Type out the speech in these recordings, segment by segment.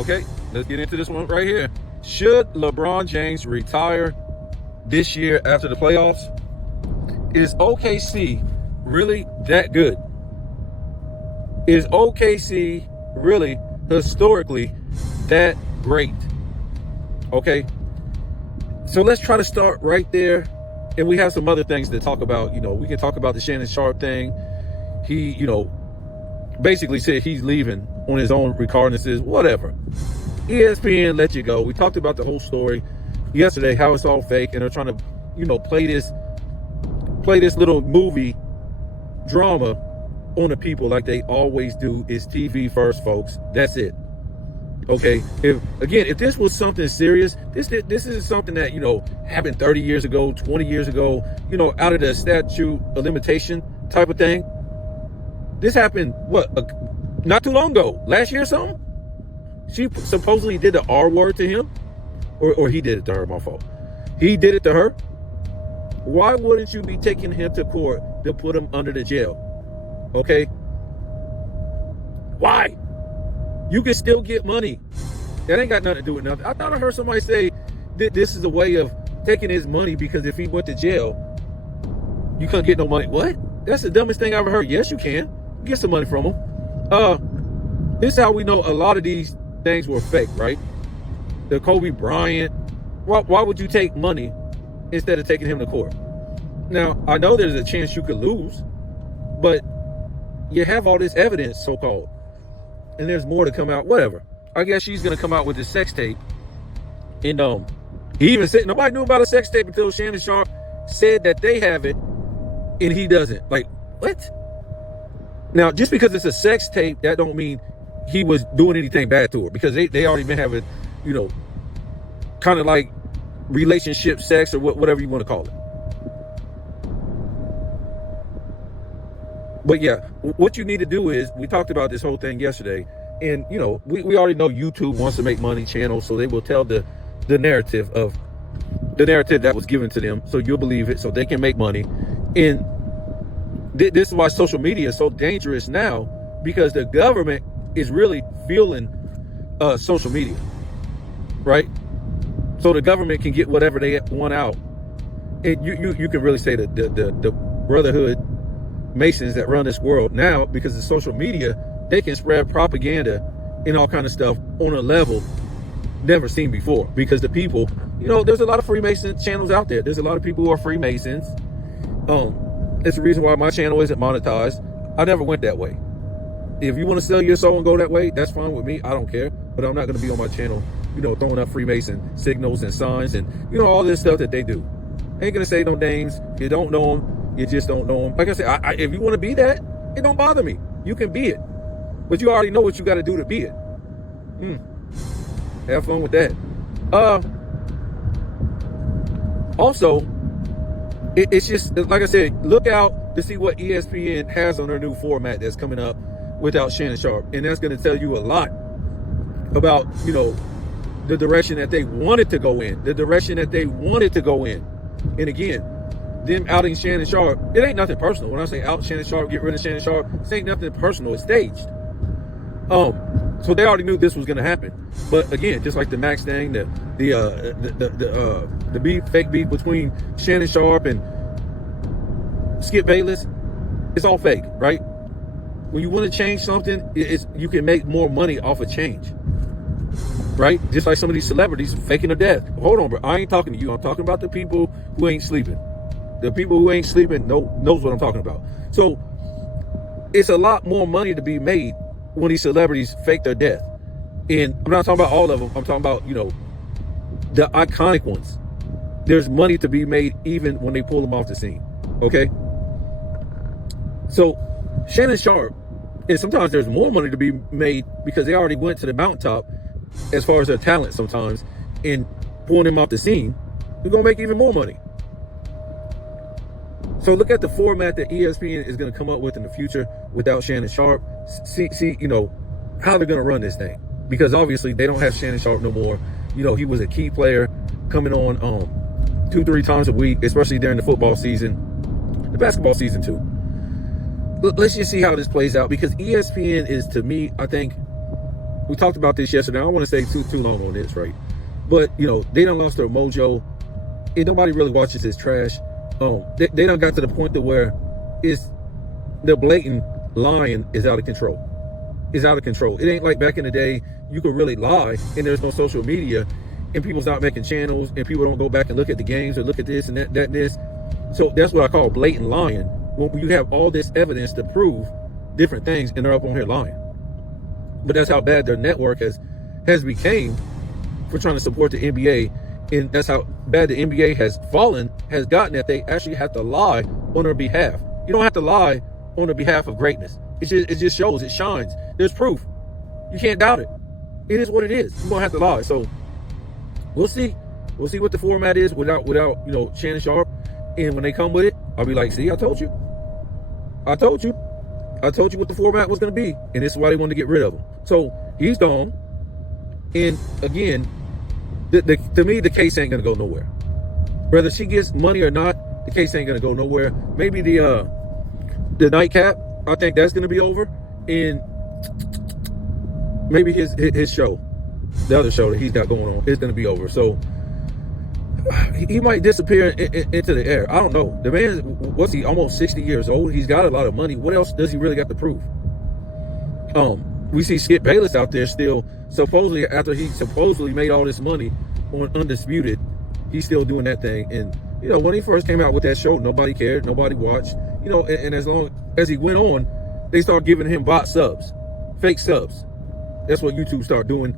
Okay, let's get into this one right here. Should LeBron James retire this year after the playoffs? Is OKC really that good? Is OKC really historically that great? Okay, so let's try to start right there. And we have some other things to talk about. We can talk about the Shannon Sharpe thing. He, basically said he's leaving on his own recognizances, whatever. ESPN let you go. We talked about the whole story yesterday, how it's all fake, and they're trying to, play this little movie drama on the people like they always do. It's TV first, folks. That's it. Okay. If this was something serious, this is something that happened 30 years ago, 20 years ago, out of the statute of limitation type of thing. This happened not too long ago, last year or something. She supposedly did the R word to him, or he did it to her. My fault. He did it to her. Why wouldn't you be taking him to court to put him under the jail? Okay. Why? You can still get money. That ain't got nothing to do with nothing. I thought I heard somebody say that this is a way of taking his money, because if he went to jail, you couldn't get no money. What? That's the dumbest thing I ever heard. Yes, you can. Get some money from him. This is how we know a lot of these things were fake, right? The Kobe Bryant. Why would you take money instead of taking him to court? Now, I know there's a chance you could lose, but you have all this evidence, so-called. And there's more to come out, whatever. I guess she's going to come out with this sex tape. And he even said, nobody knew about a sex tape until Shannon Sharpe said that they have it and he doesn't. Like, what? Now, just because it's a sex tape, that don't mean he was doing anything bad to her, because they already been having, kind of like relationship sex, or whatever you want to call it. But yeah, what you need to do is, we talked about this whole thing yesterday, and we already know YouTube wants to make money channels, so they will tell the narrative that was given to them, so you'll believe it, so they can make money. And this is why social media is so dangerous now, because the government is really fueling social media, right? So the government can get whatever they want out, and you can really say that the brotherhood Masons that run this world now, because of social media, they can spread propaganda and all kind of stuff on a level never seen before. Because the people, there's a lot of Freemason channels out there. There's a lot of people who are Freemasons. It's the reason why my channel isn't monetized. I never went that way. If you want to sell your soul and go that way, that's fine with me. I don't care. But I'm not going to be on my channel, throwing up Freemason signals and signs and all this stuff that they do. I ain't gonna say no names. You don't know them. You just don't know them. Like I said, if you want to be that, it don't bother me. You can be it. But you already know what you got to do to be it. Have fun with that. Also, it's just, like I said, look out to see what ESPN has on their new format that's coming up without Shannon Sharpe. And that's going to tell you a lot about, the direction that they wanted to go in. And again, them outing Shannon Sharpe, it ain't nothing personal. When I say out Shannon Sharpe, get rid of Shannon Sharpe, it ain't nothing personal. It's staged. So they already knew this was going to happen. But again, just like the Max thing, the fake beef between Shannon Sharpe and Skip Bayless, it's all fake, right? When you want to change something, you can make more money off of change, right? Just like some of these celebrities faking their death. Hold on, bro. I ain't talking to you. I'm talking about the people who ain't sleeping. The people who ain't sleeping knows what I'm talking about. So it's a lot more money to be made when these celebrities fake their death. And I'm not talking about all of them. I'm talking about, the iconic ones. There's money to be made even when they pull them off the scene. Okay? So Shannon Sharpe, and sometimes there's more money to be made because they already went to the mountaintop as far as their talent sometimes, and pulling them off the scene, you're going to make even more money. So look at the format that ESPN is going to come up with in the future without Shannon Sharpe. See, how they're going to run this thing. Because obviously they don't have Shannon Sharpe no more. He was a key player coming on 2-3 times a week, especially during the football season, the basketball season too. Let's just see how this plays out, because ESPN is, to me, I think, we talked about this yesterday. I don't want to stay too long on this, right? But they done lost their mojo, and nobody really watches this trash. They done got to the point to where the blatant lying is out of control. It's out of control. It ain't like back in the day you could really lie and there's no social media and people's not making channels and people don't go back and look at the games or look at this and this. So that's what I call blatant lying. When you have all this evidence to prove different things and they're up on here lying. But that's how bad their network has became for trying to support the NBA. And that's how bad the NBA has gotten, that they actually have to lie on their behalf. You don't have to lie on the behalf of greatness. It just shows, it shines. There's proof. You can't doubt it. It is what it is. You don't have to lie. So we'll see. We'll see what the format is without Shannon Sharpe. And when they come with it, I'll be like, see, I told you. I told you what the format was going to be. And this is why they wanted to get rid of him. So he's gone. And again, to me, the case ain't going to go nowhere. Whether she gets money or not, the case ain't going to go nowhere. Maybe the nightcap, I think that's going to be over. And maybe his show, the other show that he's got going on, is going to be over. So he might disappear into the air. I don't know. The man, what's he, almost 60 years old? He's got a lot of money. What else does he really got to prove? We see Skip Bayless out there still, supposedly, after he supposedly made all this money on Undisputed, he's still doing that thing. And, when he first came out with that show, nobody cared, nobody watched, and as long as he went on, they start giving him bot subs, fake subs. That's what YouTube start doing,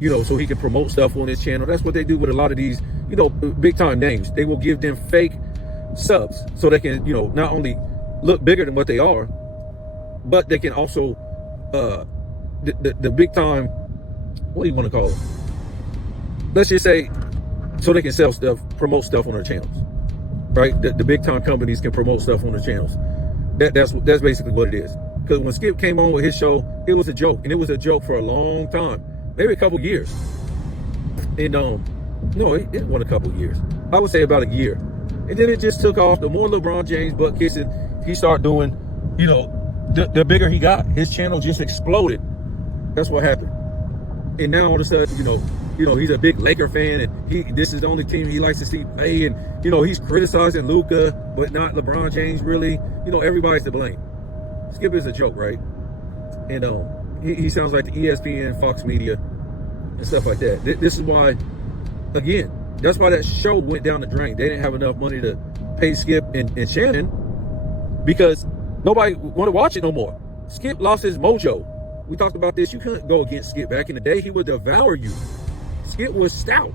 so he can promote stuff on his channel. That's what they do with a lot of these, big time names. They will give them fake subs so they can, not only look bigger than what they are, but they can also, the big time, what do you want to call it? Let's just say, so they can sell stuff, promote stuff on their channels, right? The big time companies can promote stuff on their channels. That's basically what it is. Because when Skip came on with his show, it was a joke, and it was a joke for a long time, maybe a couple years. And no, it wasn't a couple years. I would say about a year, and then it just took off. The more LeBron James butt kissing he started doing, the bigger he got. His channel just exploded. That's what happened. And now all of a sudden, he's a big Laker fan, and this is the only team he likes to see play, and he's criticizing Luka, but not LeBron James really. Everybody's to blame. Skip is a joke, right? And he sounds like the ESPN, Fox Media, and stuff like that. This is why, again, that's why that show went down the drain. They didn't have enough money to pay Skip and Shannon because nobody wanted to watch it no more. Skip lost his mojo. We talked about this. You couldn't go against Skip back in the day. He would devour you. Skip was stout.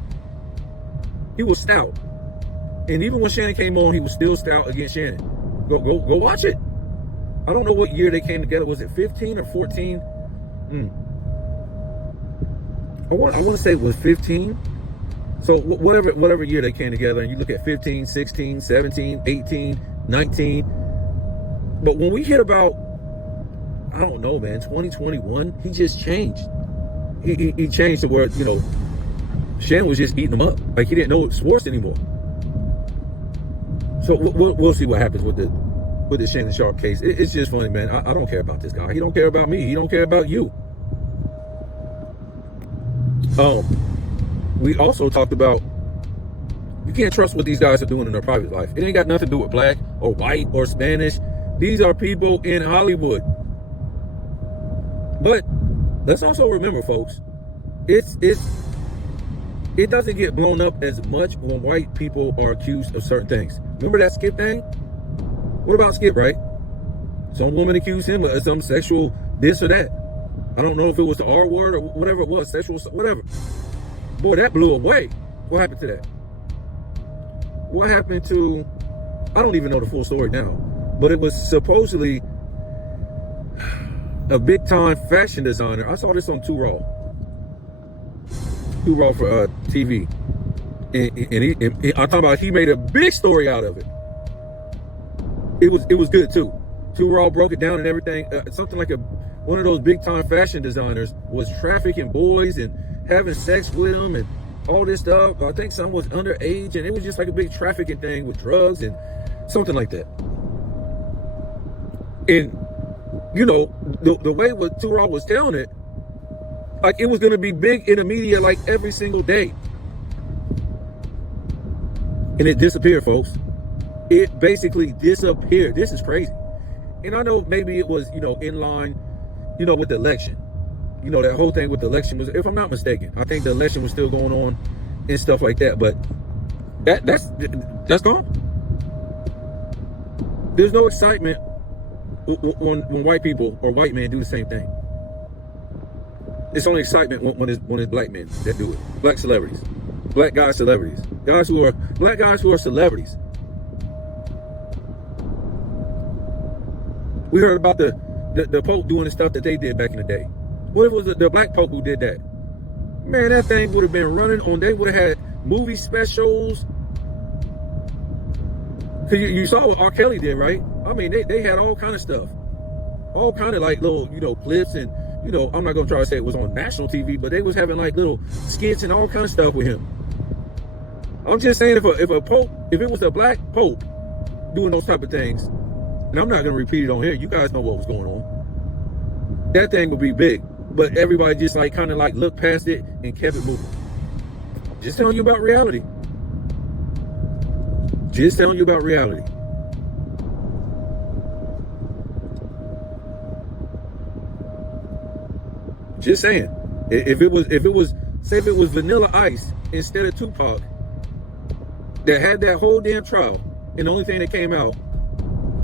He was stout. And even when Shannon came on, he was still stout against Shannon. Go watch it. I don't know what year they came together. Was it 15 or 14? I want to say it was 15. So whatever year they came together, and you look at 15, 16, 17, 18, 19. But when we hit about, I don't know, man, 2021, he just changed. He changed to where, Shannon was just eating him up. Like he didn't know sports anymore. So we'll see what happens with the Shannon Sharpe case. It's just funny, man. I don't care about this guy. He don't care about me. He don't care about you. We also talked about you can't trust what these guys are doing in their private life. It ain't got nothing to do with black or white or Spanish. These are people in Hollywood. But let's also remember, folks, it doesn't get blown up as much when white people are accused of certain things. Remember that Skip thing? What about Skip, right? Some woman accused him of some sexual this or that. I don't know if it was the R word or whatever it was, sexual, whatever. Boy, that blew away. What happened to that? What happened to, I don't even know the full story now, but it was supposedly a big time fashion designer. I saw this on 2 Raw for TV. And I'm talking about he made a big story out of it. It was good too. 2 Raw broke it down and everything. Something like one of those big time fashion designers was trafficking boys and having sex with them and all this stuff. I think some was underage, and it was just like a big trafficking thing with drugs and something like that. And the way what 2 Raw was telling it, Like it was going to be big in the media like every single day. And it disappeared, folks. It basically disappeared. This is crazy. And I know maybe it was, in line, with the election. That whole thing with the election was, if I'm not mistaken, I think the election was still going on and stuff like that. But that's gone. There's no excitement when white people or white men do the same thing. It's only excitement when it's black men that do it. Black celebrities, black guys celebrities, black guys who are celebrities. We heard about the Pope doing the stuff that they did back in the day. What if it was the black Pope who did that? Man, that thing would have been running on. They would have had movie specials. Cause you saw what R. Kelly did, right? I mean, they had all kind of stuff, all kind of like little clips, and I'm not gonna try to say it was on national TV, but they was having like little skits and all kind of stuff with him. I'm just saying, if it was a black Pope doing those type of things, and I'm not gonna repeat it on here, you guys know what was going on. That thing would be big, but everybody just kind of looked past it and kept it moving. Just telling you about reality. Just telling you about reality. Just saying. If it was Vanilla Ice instead of Tupac that had that whole damn trial, and the only thing that came out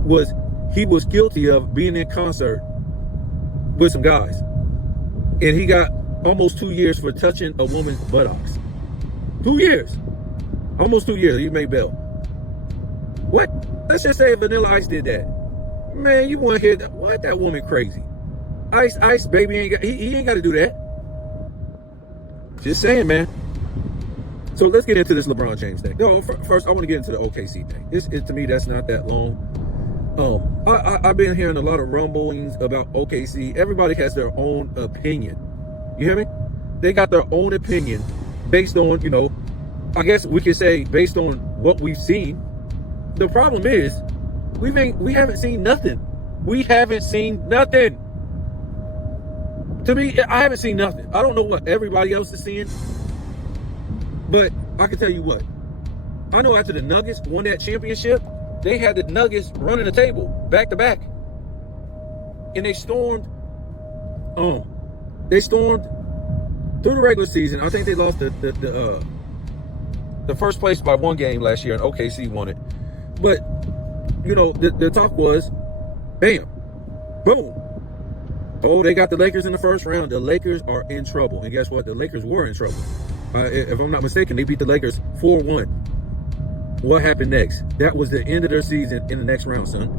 was he was guilty of being in concert with some guys, and he got almost 2 years for touching a woman's buttocks. 2 years. Almost 2 years. He made bail. What? Let's just say Vanilla Ice did that. Man, you want to hear that? What? That woman crazy. Ice, baby, he ain't got to do that. Just saying, man. So let's get into this LeBron James thing. No, first I want to get into the OKC thing. To me, that's not that long. I've been hearing a lot of rumblings about OKC. Everybody has their own opinion. You hear me? They got their own opinion based on, I guess we could say based on what we've seen. The problem is, we haven't seen nothing. We haven't seen nothing. To me, I haven't seen nothing. I don't know what everybody else is seeing, but I can tell you what. I know after the Nuggets won that championship, they had the Nuggets running the table back to back, and they stormed. They stormed through the regular season. I think they lost the first place by one game last year, and OKC won it. But the talk was, bam, boom. Oh, they got the Lakers in the first round. The Lakers are in trouble. And guess what? The Lakers were in trouble. If I'm not mistaken, they beat the Lakers 4-1. What happened next? That was the end of their season in the next round, son.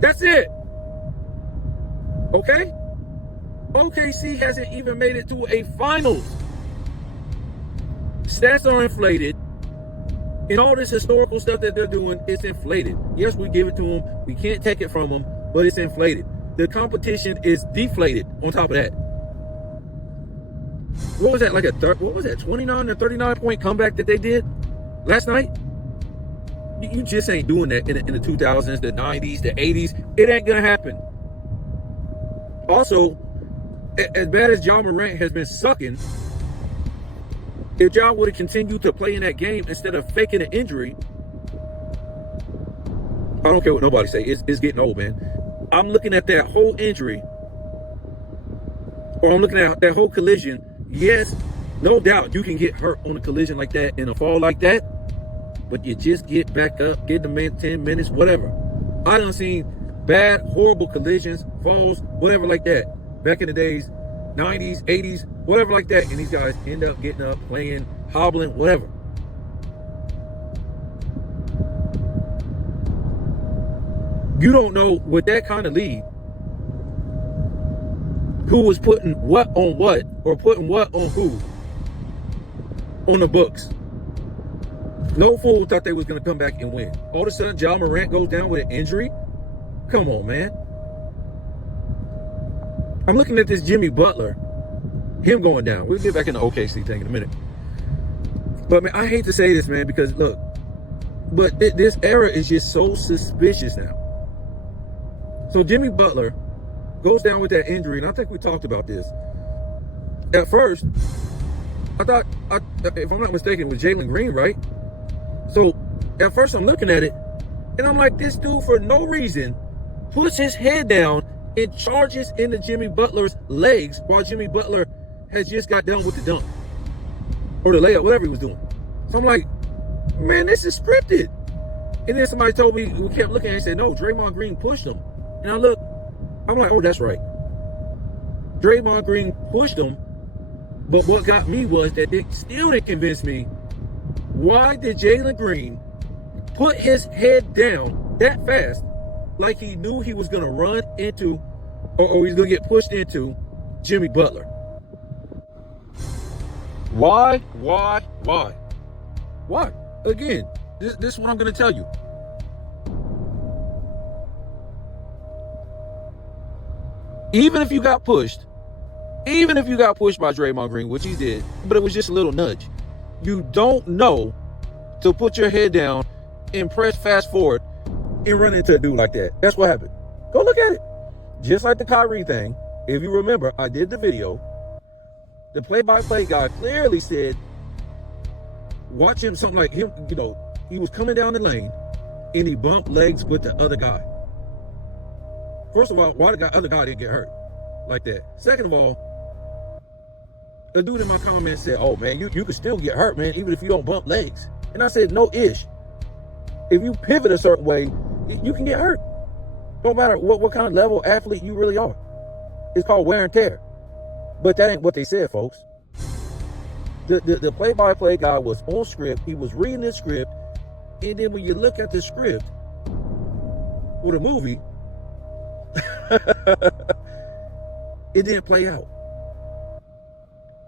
That's it. Okay? OKC hasn't even made it to a finals. Stats are inflated. And all this historical stuff that they're doing, it's inflated. Yes, we give it to them. We can't take it from them, but it's inflated. The competition is deflated on top of that. What was that, 29 or 39 point comeback that they did last night? You just ain't doing that in the 2000s, the 90s, the 80s. It ain't going to happen. Also, as bad as Ja Morant has been sucking, if Ja would have continued to play in that game instead of faking an injury, I don't care what nobody say. It's getting old, man. I'm looking at that whole injury, or I'm looking at that whole collision. Yes, no doubt you can get hurt on a collision like that in a fall like that, but you just get back up, get the man 10 minutes, whatever. I done seen bad, horrible collisions, falls, whatever like that, back in the days, 90s, 80s, whatever like that, and these guys end up getting up, playing, hobbling, whatever. You don't know with that kind of lead who was putting what on what, or putting what on who on the books. No fool thought they was going to come back and win. All of a sudden, Ja Morant goes down with an injury. Come on, man. I'm looking at this Jimmy Butler, him going down. We'll get back in the OKC thing in a minute. But, man, I hate to say this, man, because, look, but this era is just so suspicious now. So Jimmy Butler goes down with that injury, and I think we talked about this. At first, I thought, if I'm not mistaken, it was Jalen Green, right? So at first I'm looking at it, and I'm like, this dude for no reason puts his head down and charges into Jimmy Butler's legs while Jimmy Butler has just got done with the dunk or the layup, whatever he was doing. So I'm like, man, this is scripted. And then somebody told me, we kept looking at it and said, no, Draymond Green pushed him. And I look, I'm like, oh, that's right. Draymond Green pushed him. But what got me was that they still didn't convince me. Why did Jalen Green put his head down that fast, like he knew he was going to run into, or he's going to get pushed into Jimmy Butler? Why? Again, this is what I'm going to tell you. Even if you got pushed by Draymond Green, which he did, but it was just a little nudge, you don't know to put your head down and press fast forward and run into a dude like that. That's what happened. Go look at it. Just like the Kyrie thing, if you remember, I did the video. The play-by-play guy clearly said, watch him, something like him, he was coming down the lane and he bumped legs with the other guy. First of all, why the other guy didn't get hurt like that? Second of all, a dude in my comments said, oh man, you can still get hurt, man, even if you don't bump legs. And I said, no ish. If you pivot a certain way, you can get hurt. No matter what kind of level athlete you really are. It's called wear and tear. But that ain't what they said, folks. The play-by-play guy was on script. He was reading the script. And then when you look at the script with a movie, it didn't play out.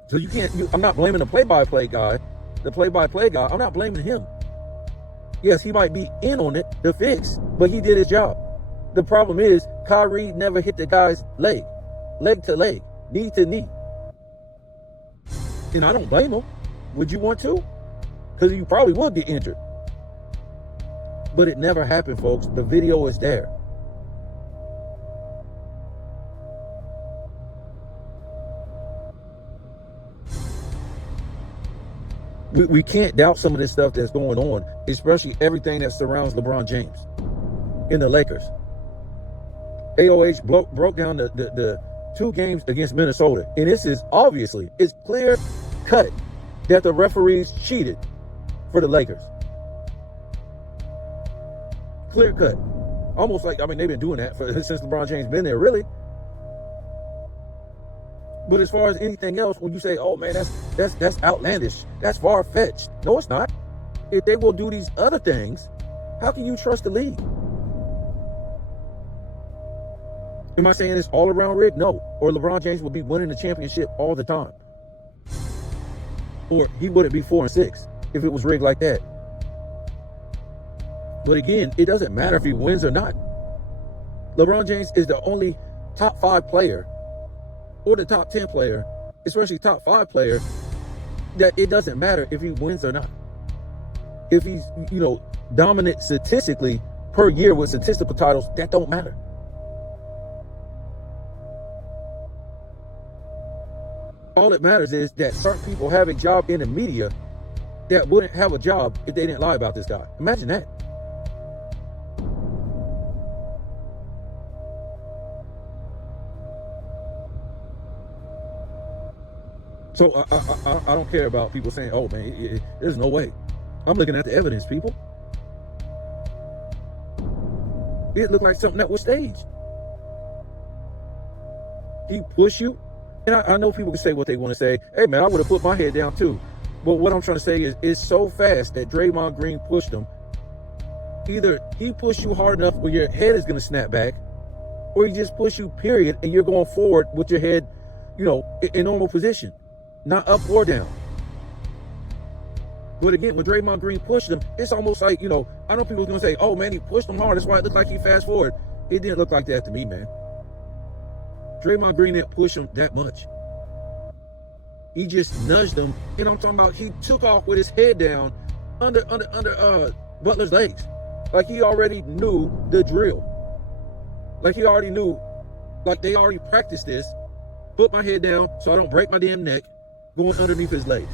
So you can't, I'm not blaming the play-by-play guy. The play-by-play guy, I'm not blaming him. Yes, he might be in on it, the fix, but he did his job. The problem is, Kyrie never hit the guy's leg to leg, knee to knee. And I don't blame him. Would you want to? Because you probably would get injured. But it never happened, folks. The video is there. We can't doubt some of this stuff that's going on, especially everything that surrounds LeBron James in the Lakers. AOH broke down the 2 games against Minnesota. And this is obviously, it's clear cut that the referees cheated for the Lakers. Clear cut. Almost like, they've been doing that since LeBron James been there, really. But as far as anything else, when you say, oh man, that's outlandish, that's far-fetched. No, it's not. If they will do these other things, how can you trust the league? Am I saying it's all around rigged? No. Or LeBron James would be winning the championship all the time. Or he wouldn't be 4-6 if it was rigged like that. But again, it doesn't matter if he wins or not. LeBron James is the only top 5 player or the top 10 player, especially top 5 player, that it doesn't matter if he wins or not. If he's, dominant statistically per year with statistical titles, that don't matter. All that matters is that certain people have a job in the media that wouldn't have a job if they didn't lie about this guy. Imagine that. So I don't care about people saying, oh man, there's no way. I'm looking at the evidence, people. It looked like something that was staged. He pushed you. And I know people can say what they want to say. Hey man, I would have put my head down too. But what I'm trying to say is, it's so fast that Draymond Green pushed him. Either he pushed you hard enough where your head is going to snap back, or he just pushed you, period, and you're going forward with your head, in normal position. Not up or down. But again, when Draymond Green pushed him, it's almost like, I know people are going to say, oh man, he pushed him hard. That's why it looked like he fast forward. It didn't look like that to me, man. Draymond Green didn't push him that much. He just nudged him. And I'm talking about, he took off with his head down under Butler's legs. Like he already knew the drill. Like he already knew, like they already practiced this put my head down so I don't break my damn neck going underneath his legs.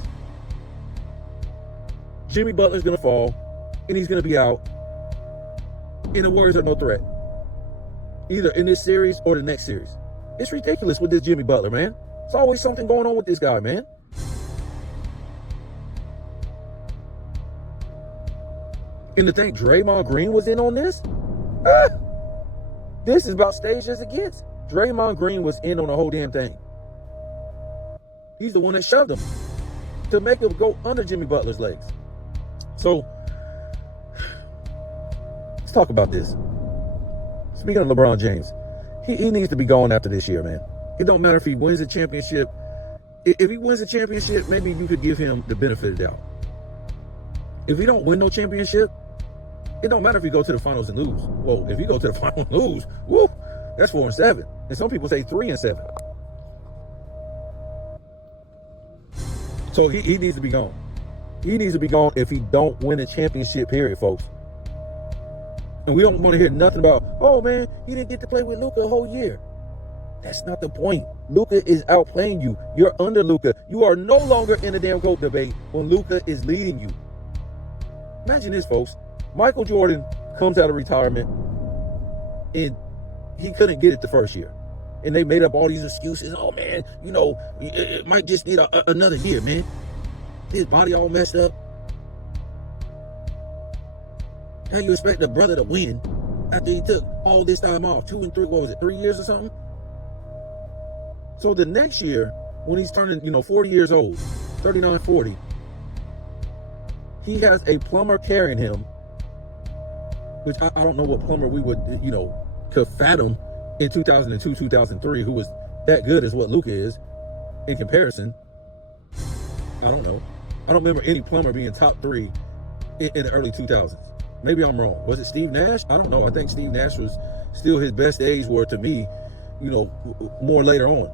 Jimmy Butler's going to fall, and he's going to be out, and the Warriors are no threat, either in this series or the next series. It's ridiculous with this Jimmy Butler, man. There's always something going on with this guy, man. And to think Draymond Green was in on this? This is about staged as it gets. Draymond Green was in on the whole damn thing. He's the one that shoved him to make him go under Jimmy Butler's legs. So, let's talk about this. Speaking of LeBron James, he needs to be gone after this year, man. It don't matter if he wins a championship. If he wins a championship, maybe you could give him the benefit of the doubt. If he don't win no championship, it don't matter if you go to the finals and lose. Well, if you go to the finals and lose, woo, that's 4-7. And some people say 3-7. So he needs to be gone. He needs to be gone if he don't win a championship, period, folks. And we don't want to hear nothing about, oh, man, he didn't get to play with Luka a whole year. That's not the point. Luka is outplaying you. You're under Luka. You are no longer in a damn GOAT debate when Luka is leading you. Imagine this, folks. Michael Jordan comes out of retirement, and he couldn't get it the first year. And they made up all these excuses. Oh, man, you know, it might just need another year, man. His body all messed up. How you expect a brother to win after he took all this time off? 2 and 3, what was it, 3 years or something? So the next year, when he's turning, 40 years old, 39, 40, he has a plumber carrying him, which I don't know what plumber we would, could fathom in 2002, 2003, who was that good as what Luka is in comparison. I don't know. I don't remember any plumber being top 3 in the early 2000s. Maybe I'm wrong. Was it Steve Nash? I don't know. I think Steve Nash was still his best days were, to me, more later on.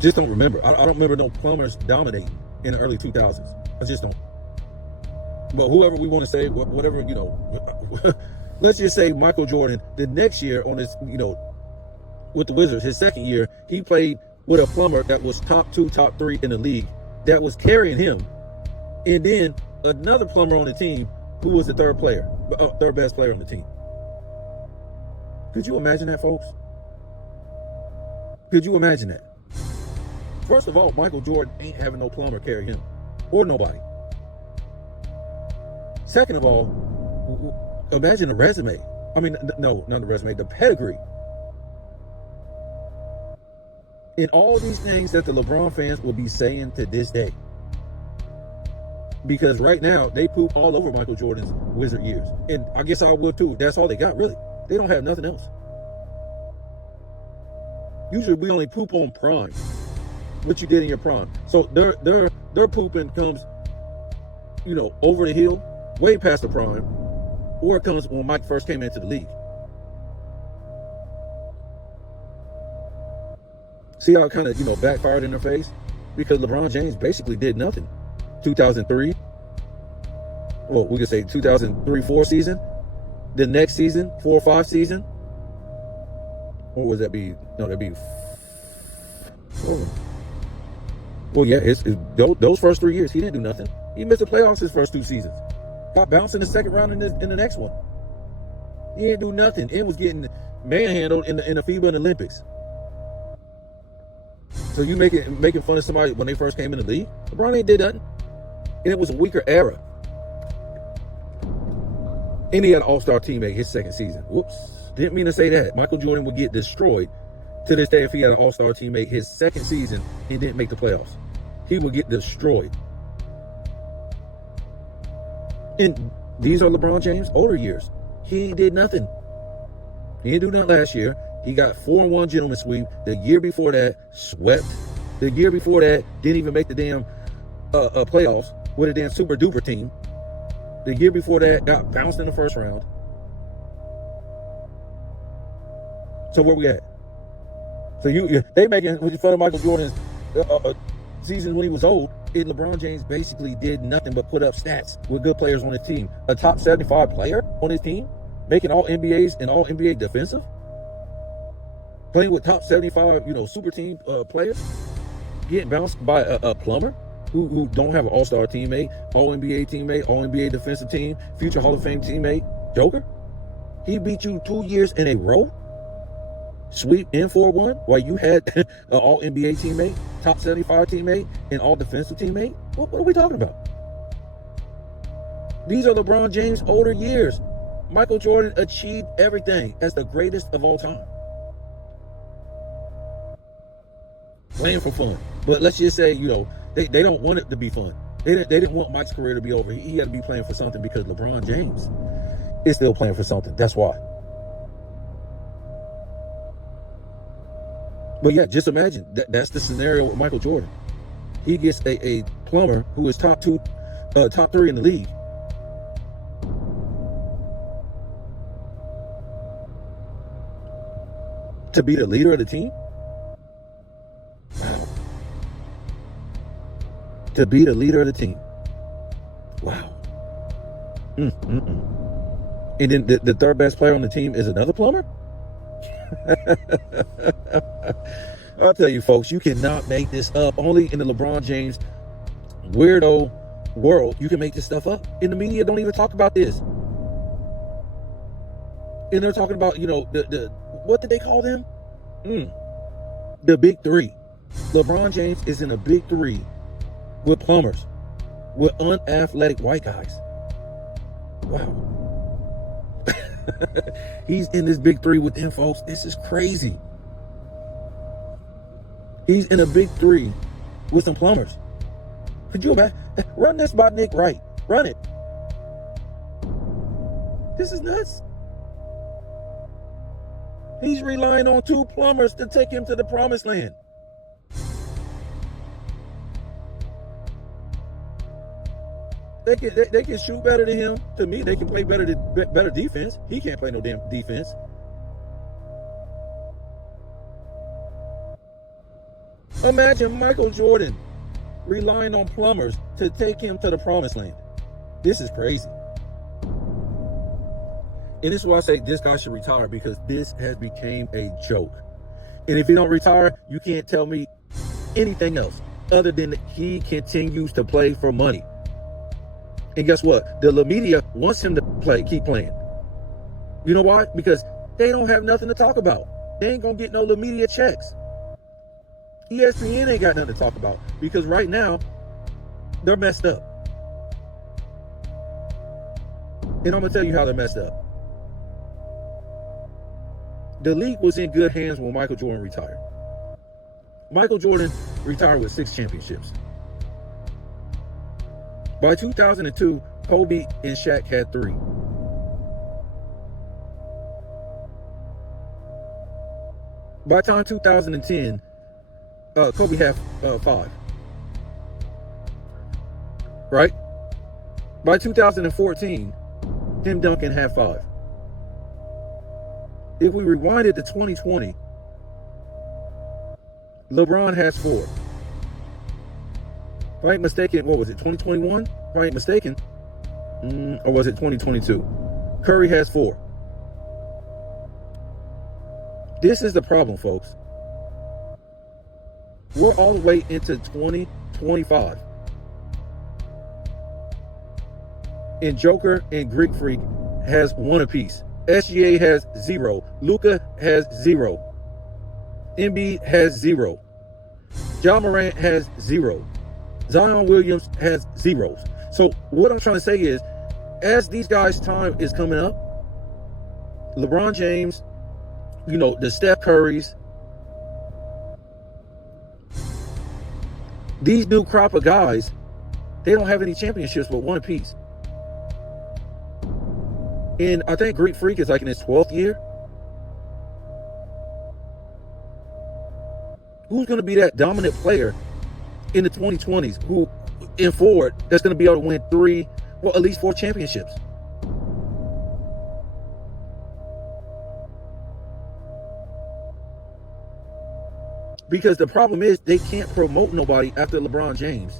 Just don't remember. I don't remember no plumbers dominating in the early 2000s. I just don't. But whoever we want to say, whatever, let's just say Michael Jordan, the next year on his, with the Wizards, his second year, he played with a plumber that was top 2, top 3 in the league that was carrying him. And then another plumber on the team who was the third best player on the team. Could you imagine that, folks? Could you imagine that? First of all, Michael Jordan ain't having no plumber carry him, or nobody. Second of all, imagine the resume. I mean, no, not the resume, the pedigree. And all these things that the LeBron fans will be saying to this day. Because right now, they poop all over Michael Jordan's Wizard years. And I guess I would too. That's all they got, really. They don't have nothing else. Usually we only poop on prime. What you did in your prime. So their pooping comes, over the hill, way past the prime, or it comes when Mike first came into the league. See how it kind of, backfired in their face? Because LeBron James basically did nothing. 2003, well, we could say 2003-4 season. The next season, 4-5 season. Or would that be? No, that'd be. Well, yeah, it's those first 3 years, he didn't do nothing. He missed the playoffs his first 2 seasons. Got bounced in the second round in the next one. He didn't do nothing. It was getting manhandled in the FIBA and Olympics. So you making fun of somebody when they first came in the league? LeBron ain't did nothing. And it was a weaker era. And he had an all-star teammate his second season. Whoops. Didn't mean to say that. Michael Jordan would get destroyed to this day if he had an all-star teammate his second season and didn't make the playoffs. He would get destroyed. And these are LeBron James' older years. He ain't did nothing. He didn't do nothing last year. He got 4-1 gentleman sweep. The year before that, swept. The year before that, didn't even make the damn playoffs with a damn super duper team. The year before that, got bounced in the first round. So where we at? So they making fun of Michael Jordan's seasons when he was old. And LeBron James basically did nothing but put up stats with good players on his team. A top 75 player on his team, making all NBAs and all NBA defensive. playing with top 75, super team players, getting bounced by a plumber who don't have an all-star teammate, all-NBA teammate, all-NBA defensive team, future Hall of Fame teammate, Joker. He beat you 2 years in a row, sweep in 4-1, while you had an all-NBA teammate, top 75 teammate, and all-defensive teammate. What are we talking about? These are LeBron James' older years. Michael Jordan achieved everything as the greatest of all time. Playing for fun. But let's just say, they don't want it to be fun. They didn't want Mike's career to be over. He had to be playing for something because LeBron James is still playing for something. That's why. But yeah, just imagine that's the scenario with Michael Jordan. He gets a plumber who is top 3 in the league. To be the leader of the team? Wow. To be the leader of the team. Wow. And then the third best player on the team is another plumber? I'll tell you, folks, you cannot make this up. Only in the LeBron James weirdo world you can make this stuff up. In the media, don't even talk about this. And they're talking about, the what did they call them? The big three. LeBron James is in a big three with plumbers, with unathletic white guys. Wow. He's in this big three with them, folks. This is crazy. He's in a big three with some plumbers. Could you imagine? Run this by Nick right. Run it. This is nuts. He's relying on 2 plumbers to take him to the promised land. They can shoot better than him. To me, they can play better defense. He can't play no damn defense. Imagine Michael Jordan relying on plumbers to take him to the promised land. This is crazy. And this is why I say this guy should retire, because this has become a joke. And if he don't retire, you can't tell me anything else other than he continues to play for money. And guess what? The media wants him to keep playing. You know why? Because they don't have nothing to talk about. They ain't gonna get no media checks. ESPN ain't got nothing to talk about, because right now they're messed up. And I'm gonna tell you how they're messed up. The league was in good hands when Michael Jordan retired. Michael Jordan retired with 6 championships. By 2002, Kobe and Shaq had 3. By the time 2010, Kobe had 5. Right? By 2014, Tim Duncan had 5. If we rewind it to 2020, LeBron has 4. If I ain't mistaken, what was it, 2021? If I ain't mistaken. Or was it 2022? Curry has 4. This is the problem, folks. We're all the way into 2025. And Joker and Greek Freak has 1 apiece. SGA has 0. Luka has 0. Embiid has 0. Ja Morant has 0. Zion Williams has 0s. So what I'm trying to say is, as these guys' time is coming up, LeBron James, the Steph Currys, these new crop of guys, they don't have any championships but 1 apiece. And I think Greek Freak is like in his 12th year. Who's going to be that dominant player in the 2020s who, in forward, that's going to be able to win 3, well, at least 4 championships? Because the problem is they can't promote nobody after LeBron James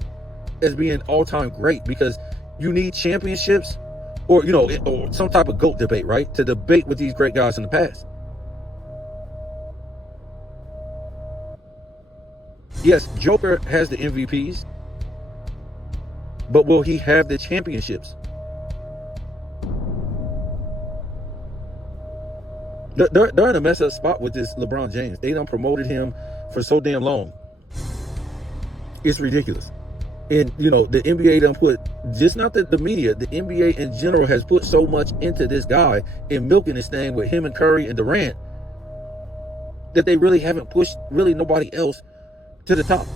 as being all-time great, because you need championships or, or some type of GOAT debate, right? To debate with these great guys in the past. Yes, Joker has the MVPs, but will he have the championships? They're in a mess up spot with this LeBron James. They done promoted him for so damn long. It's ridiculous. And, the NBA done put, just not the media, the NBA in general has put so much into this guy and milking this thing with him and Curry and Durant that they really haven't pushed really nobody else to the top.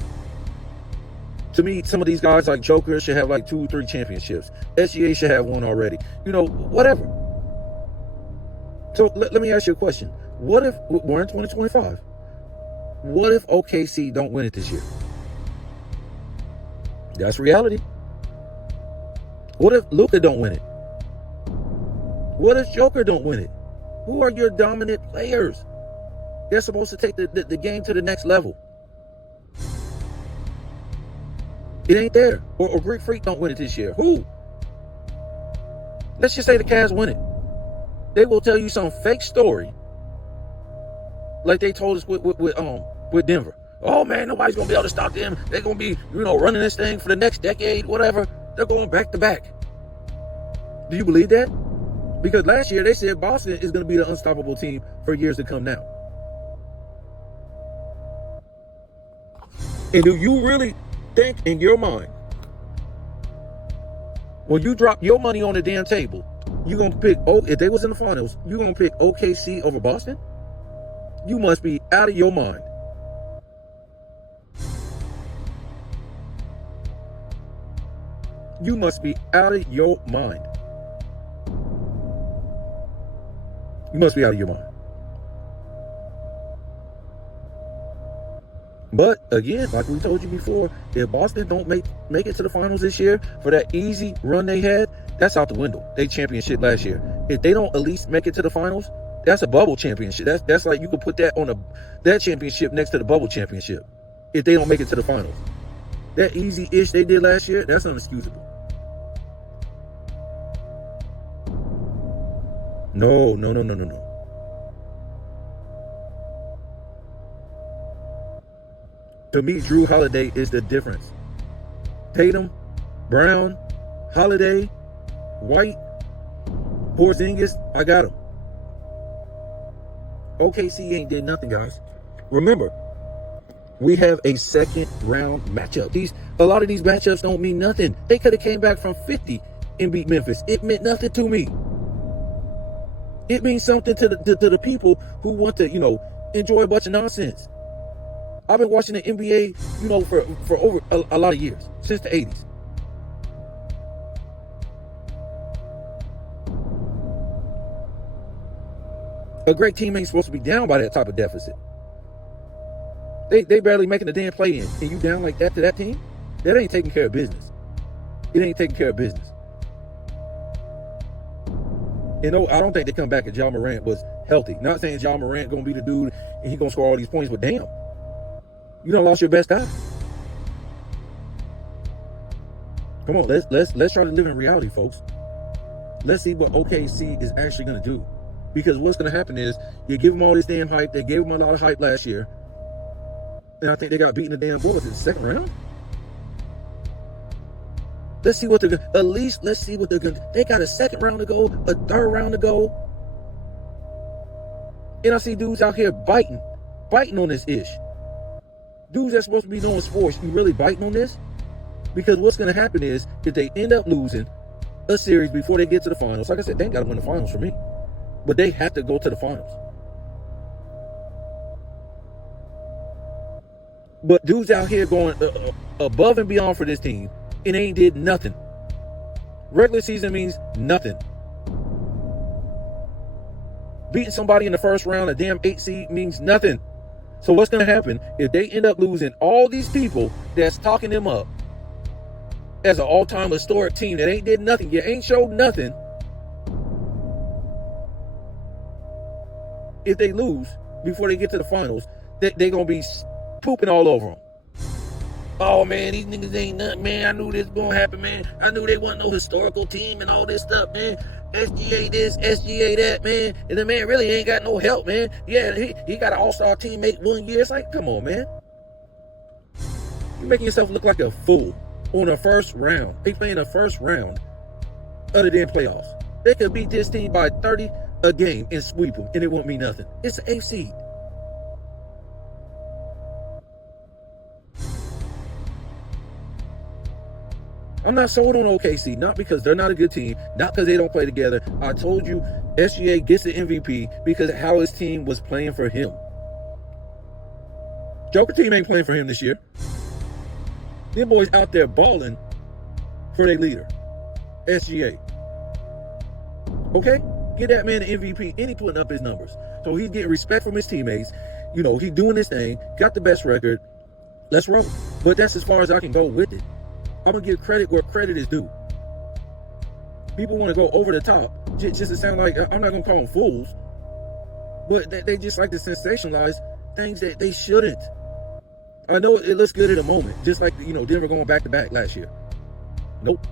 To me, some of these guys like Joker should have like 2 or 3 championships. SGA should have one already. Whatever. So let me ask you a question. What if we're in 2025? What if OKC don't win it this year? That's reality. What if Luka don't win it? What if Joker don't win it? Who are your dominant players? They're supposed to take the game to the next level. It ain't there. Or Greek Freak don't win it this year. Who? Let's just say the Cavs win it. They will tell you some fake story, like they told us with Denver. Oh man, nobody's gonna be able to stop them. They're gonna be, running this thing for the next decade, whatever. They're going back to back. Do you believe that? Because last year they said Boston is gonna be the unstoppable team for years to come now. And do you really think in your mind, when you drop your money on the damn table, you're going to pick, if they was in the finals, you're going to pick OKC over Boston? You must be out of your mind. You must be out of your mind. You must be out of your mind. But again, like we told you before, if Boston don't make it to the finals this year for that easy run they had, that's out the window. They championship last year. If they don't at least make it to the finals, that's a bubble championship. That's like you could put that on that championship next to the bubble championship. If they don't make it to the finals, that easy-ish they did last year, that's unexcusable. No. To me, Drew Holiday is the difference. Tatum, Brown, Holiday, White, Porzingis, I got him. OKC ain't did nothing, guys. Remember, we have a second round matchup. A lot of these matchups don't mean nothing. They could have came back from 50 and beat Memphis. It meant nothing to me. It means something to the people who want to, enjoy a bunch of nonsense. I've been watching the NBA, for over a lot of years, since the 80s. A great team ain't supposed to be down by that type of deficit. They barely making a damn play in, and you down like that to that team? That ain't taking care of business. It ain't taking care of business. I don't think they come back if Ja Morant was healthy. Not saying Ja Morant gonna be the dude and he gonna score all these points, but damn, you done lost your best guy. Come on, let's try to live in reality, folks. Let's see what OKC is actually gonna do. Because what's gonna happen is you give them all this damn hype. They gave them a lot of hype last year, and I think they got beaten the damn Bulls in the second round. Let's see what they're gonna. At least let's see what they're gonna. They got a second round to go, a third round to go, and I see dudes out here biting on this ish. Dudes that's supposed to be knowing sports, you really biting on this? Because what's gonna happen is if they end up losing a series before they get to the finals, like I said, they ain't gotta win the finals for me, but they have to go to the finals. But dudes out here going above and beyond for this team, and ain't did nothing. Regular season means nothing. Beating somebody in the first round, a damn 8 seed, means nothing. So what's going to happen if they end up losing all these people that's talking them up as an all-time historic team that ain't did nothing, you ain't showed nothing? If they lose before they get to the finals, they're going to be pooping all over them. Oh man, these niggas ain't nothing, man. I knew this was gonna happen, man. I knew they wasn't no historical team and all this stuff, man. SGA this, SGA that, man. And the man really ain't got no help, man. Yeah, he got an all-star teammate 1 year. It's like, come on, man. You're making yourself look like a fool on the first round. They playing the first round of the damn playoffs. They could beat this team by 30 a game and sweep them, and it won't mean nothing. It's an 8th seed. I'm not sold on OKC, not because they're not a good team, not because they don't play together. I told you SGA gets the MVP because of how his team was playing for him. Joker team ain't playing for him this year. Them boys out there balling for their leader, SGA. Okay? Get that man the MVP, and he putting up his numbers. So he's getting respect from his teammates. You know, he's doing his thing, got the best record. Let's roll. But that's as far as I can go with it. I'm going to give credit where credit is due. People want to go over the top just to sound like, I'm not going to call them fools, but they just like to sensationalize things that they shouldn't. I know it looks good at the moment, just like, you know, Denver going back-to-back last year. Nope.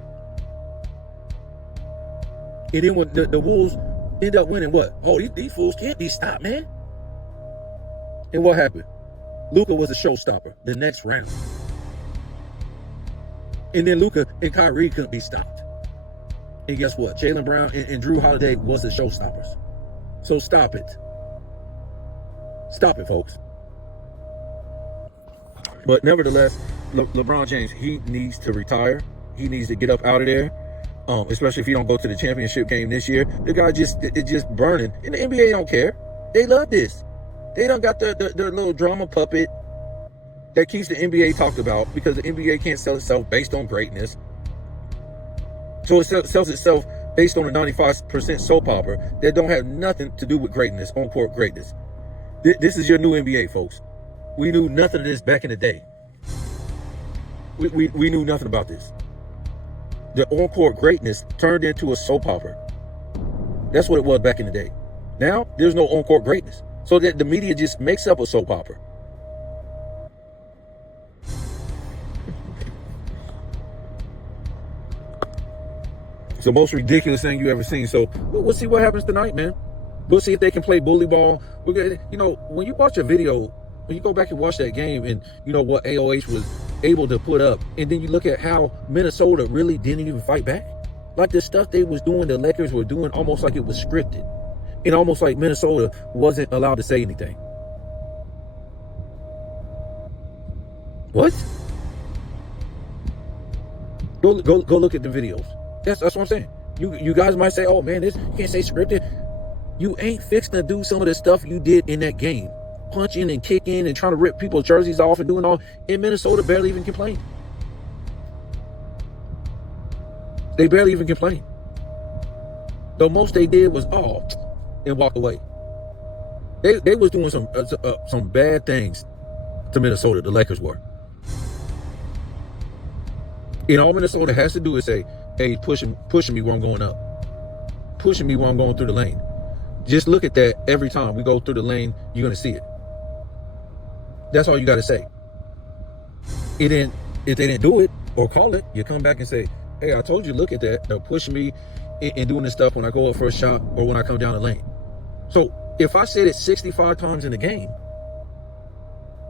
And then when the Wolves end up winning, what? Oh, these fools can't be stopped, man. And what happened? Luka was a showstopper the next round. And then Luka and Kyrie couldn't be stopped. And guess what? Jaylen Brown and Drew Holiday was the showstoppers. So stop it. Stop it, folks. But nevertheless, LeBron James, he needs to retire. He needs to get up out of there. Especially if he don't go to the championship game this year. The guy just burning. And the NBA don't care. They love this. They done got the little drama puppet that keeps the NBA talked about, because the NBA can't sell itself based on greatness. So it sells itself based on a 95% soap opera that don't have nothing to do with greatness, on-court greatness. This is your new NBA, folks. We knew nothing of this back in the day. We knew nothing about this. The on-court greatness turned into a soap opera. That's what it was back in the day. Now, there's no on-court greatness. So that the media just makes up a soap opera. It's the most ridiculous thing you ever seen. So we'll see what happens tonight, man. We'll see if they can play bully ball. You know, when you watch a video, when you go back and watch that game and you know what AOH was able to put up, and then you look at how Minnesota really didn't even fight back. Like the stuff they was doing, the Lakers were doing almost like it was scripted. And almost like Minnesota wasn't allowed to say anything. What? Go look at the videos. That's what I'm saying. You guys might say, oh man, this you can't say scripted. You ain't fixing to do some of the stuff you did in that game. Punching and kicking and trying to rip people's jerseys off and doing all. In Minnesota, barely even complained. They barely even complained. The most they did was, oh, and walk away. They was doing some bad things to Minnesota, the Lakers were. And all Minnesota has to do is say, hey, pushing me where I'm going up. Pushing me while I'm going through the lane. Just look at that every time we go through the lane, you're going to see it. That's all you got to say. If they didn't do it or call it, you come back and say, hey, I told you, look at that. They're pushing me and doing this stuff when I go up for a shot or when I come down the lane. So if I said it 65 times in the game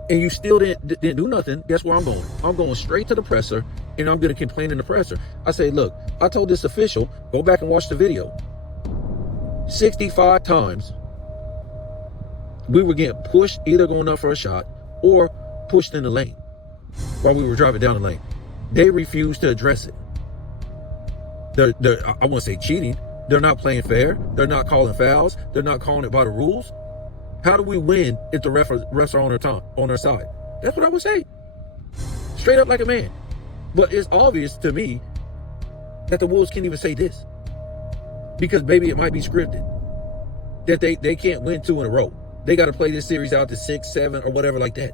and you still didn't do nothing, guess where I'm going? I'm going straight to the presser and I'm going to complain in the presser. I say, look, I told this official, go back and watch the video. 65 times we were getting pushed, either going up for a shot or pushed in the lane while we were driving down the lane. They refused to address it. I won't say cheating. They're not playing fair. They're not calling fouls. They're not calling it by the rules. How do we win if the refs are on their side? That's what I would say. Straight up like a man. But it's obvious to me that the Wolves can't even say this. Because maybe it might be scripted. That they can't win 2 in a row. They got to play this series out to 6, 7, or whatever like that.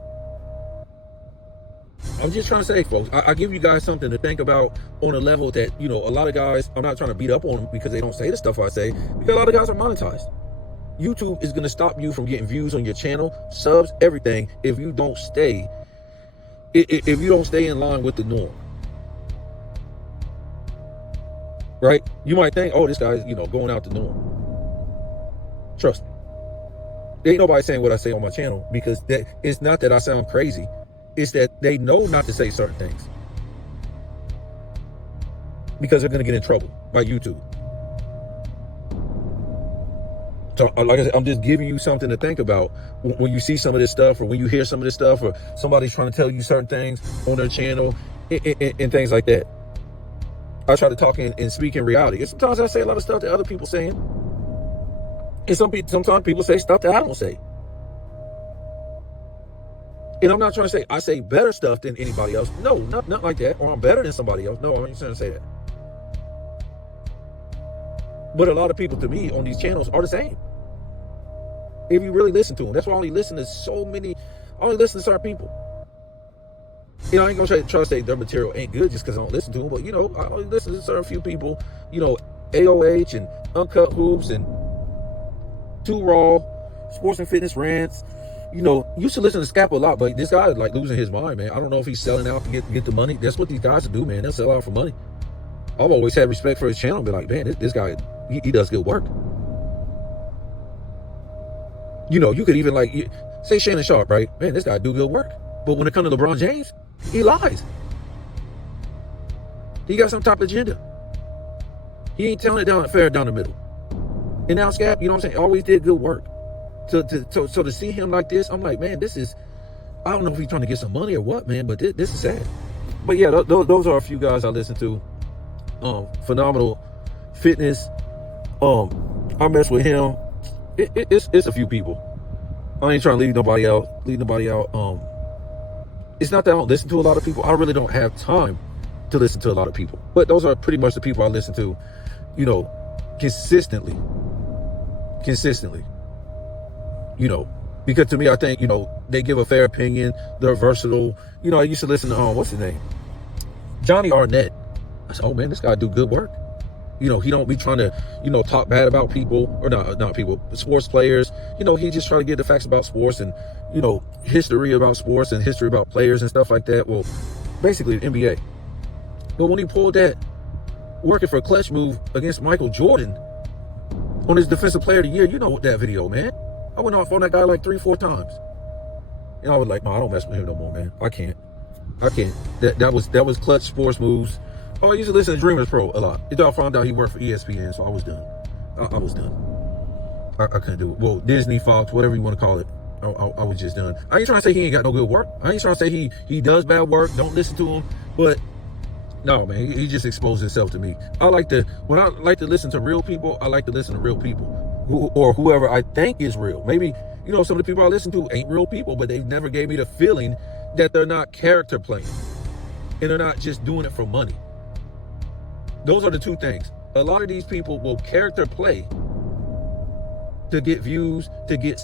I'm just trying to say, folks, I give you guys something to think about on a level that, you know, a lot of guys, I'm not trying to beat up on them because they don't say the stuff I say, because a lot of guys are monetized. YouTube is going to stop you from getting views on your channel, subs, everything, if you don't stay in line with the norm. Right? You might think, oh, this guy's, going out the norm. Trust me. There ain't nobody saying what I say on my channel, because it's not that I sound crazy. is that they know not to say certain things because they're going to get in trouble by YouTube. So, like I said, I'm just giving you something to think about when you see some of this stuff, or when you hear some of this stuff, or somebody's trying to tell you certain things on their channel and things like that. I try to talk and speak in reality. And sometimes I say a lot of stuff that other people saying, and sometimes people say stuff that I don't say. And I'm not trying to say I say better stuff than anybody else. No, not like that. Or I'm better than somebody else. No, I'm not trying to say that. But a lot of people, to me, on these channels are the same. If you really listen to them. That's why I only listen to certain people. You know, I ain't gonna try to say their material ain't good just because I don't listen to them. But, you know, I only listen to certain few people. You know, AOH and Uncut Hoops and Too Raw, Sports and Fitness Rants. You know, you should listen to Scap a lot, but this guy is like losing his mind, man. I don't know if he's selling out to get the money. That's what these guys do, man. They'll sell out for money. I've always had respect for his channel. Be like, man, this guy, he does good work. You know, you could even like say Shannon Sharp, right? Man, this guy do good work. But when it comes to LeBron James, he lies. He got some type of agenda. He ain't telling it fair down the middle. And now Scap, you know what I'm saying, always did good work. So to see him like this, I'm like, man, this is, I don't know if he's trying to get some money or what, man, but this is sad. But yeah, those are a few guys I listen to. Phenomenal Fitness. I mess with him. It's a few people. I ain't trying to leave nobody out. It's not that I don't listen to a lot of people. I really don't have time to listen to a lot of people. But those are pretty much the people I listen to, you know, consistently. You know, because to me, I think, you know, they give a fair opinion. They're versatile. You know, I used to listen to, what's his name? Johnny Arnett. I said, oh man, this guy do good work. You know, he don't be trying to, you know, talk bad about people, or not people, sports players. You know, he just try to get the facts about sports and, you know, history about sports and history about players and stuff like that. Well, basically the NBA. But when he pulled that working for a clutch move against Michael Jordan on his Defensive Player of the Year, you know that video, man. I went off on that guy like 3-4 times. And I was like, no, I don't mess with him no more, man. I can't. That was clutch sports moves. Oh, I used to listen to Dreamers Pro a lot. Until I found out he worked for ESPN, so I was done. I was done. I couldn't do it. Well, Disney, Fox, whatever you want to call it. I was just done. I ain't trying to say he ain't got no good work. I ain't trying to say he does bad work. Don't listen to him. But no, man, he just exposed himself to me. When I like to listen to real people, I like to listen to real people. Or whoever I think is real. Maybe, you know, some of the people I listen to ain't real people, but they never gave me the feeling that they're not character playing. And they're not just doing it for money. Those are the two things. A lot of these people will character play to get views, to get